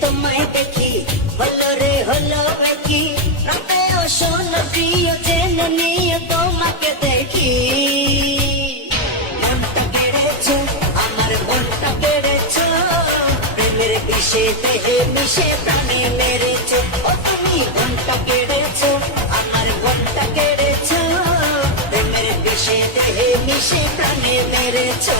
তোমায় দেখি হলো রে হলো কি রাতেও শোনো প্রিয় জেনে নিয়ে তোমাকে দেখি মনটা কেড়েছো আমার মনটা কেড়েছো প্রেমের বিষে দেহে মিশে প্রাণে মেরেছো ও তুমি মনটা কেড়েছো আমার মনটা কেড়েছো প্রেমের বিষে দেহে মিশে প্রাণে মেরেছো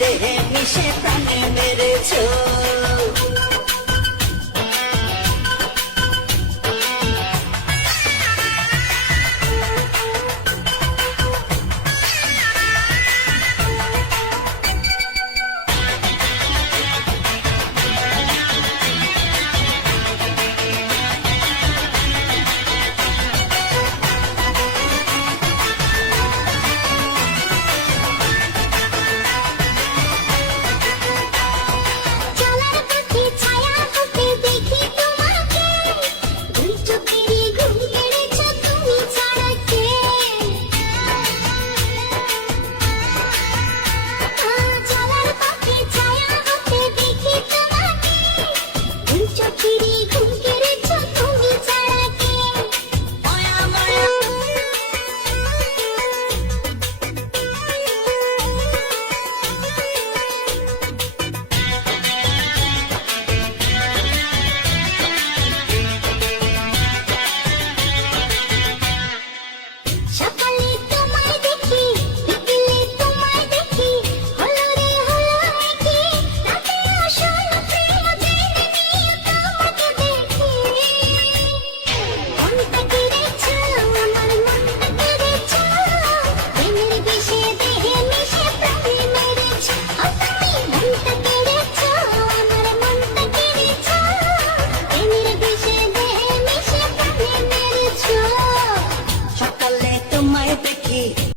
দেহে মিশে প্রাণে মেরেছো